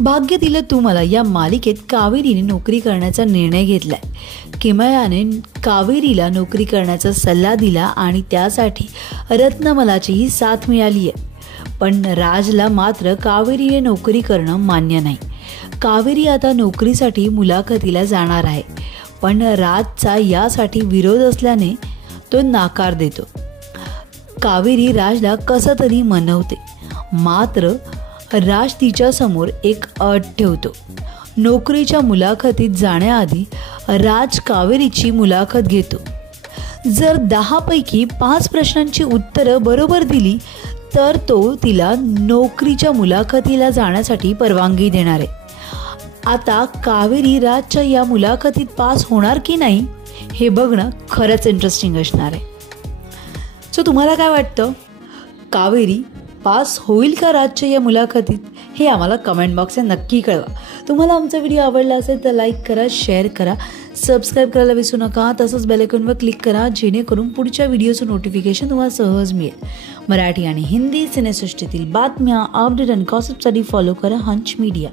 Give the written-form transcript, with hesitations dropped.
भाग्य दिलं तुम्हाला या मालिकेत कावेरीने नोकरी करण्याचा निर्णय घेतलाय. किमयाने कावेरीला नोकरी करण्याचा सल्ला दिला आणि त्यासाठी रत्नमलाचीही साथ मिळाली आहे. पण राजला मात्र कावेरीने नोकरी करणं मान्य नाही. कावेरी आता नोकरीसाठी मुलाखतीला जाणार आहे, पण राजचा यासाठी विरोध असल्याने तो नकार देतो. कावेरी राजला कसं तरी मनवते, मात्र राज तिच्यासमोर एक अट ठेवतो. नोकरीच्या मुलाखतीत जाण्याआधी राज कावेरीची मुलाखत घेतो. जर 10 पैकी 5 प्रश्नांची उत्तरं बरोबर दिली तर तो तिला नोकरीच्या मुलाखतीला जाण्यासाठी परवानगी देणार आहे. आता कावेरी राजच्या या मुलाखतीत पास होणार की नाही हे बघणं खरंच इंटरेस्टिंग असणार आहे. सो तुम्हाला काय वाटतं, कावेरी पास होईल का राजच्या या मुलाखतीत? हे आम्हाला कमेंट बॉक्सला नक्की कळवा. तुम्हाला आमचा व्हिडिओ आवडला असेल तर लाईक करा, शेअर करा, सबस्क्राईब करायला विसरू नका. तसंच बेल आयकॉनवर क्लिक करा जेणेकरून पुढच्या व्हिडिओचं नोटिफिकेशन तुम्हाला सहज मिळेल. मराठी आणि हिंदी सिनेसृष्टीतील बातम्या, अपडेट आणि गॉसिपसाठी फॉलो करा हंच मीडिया.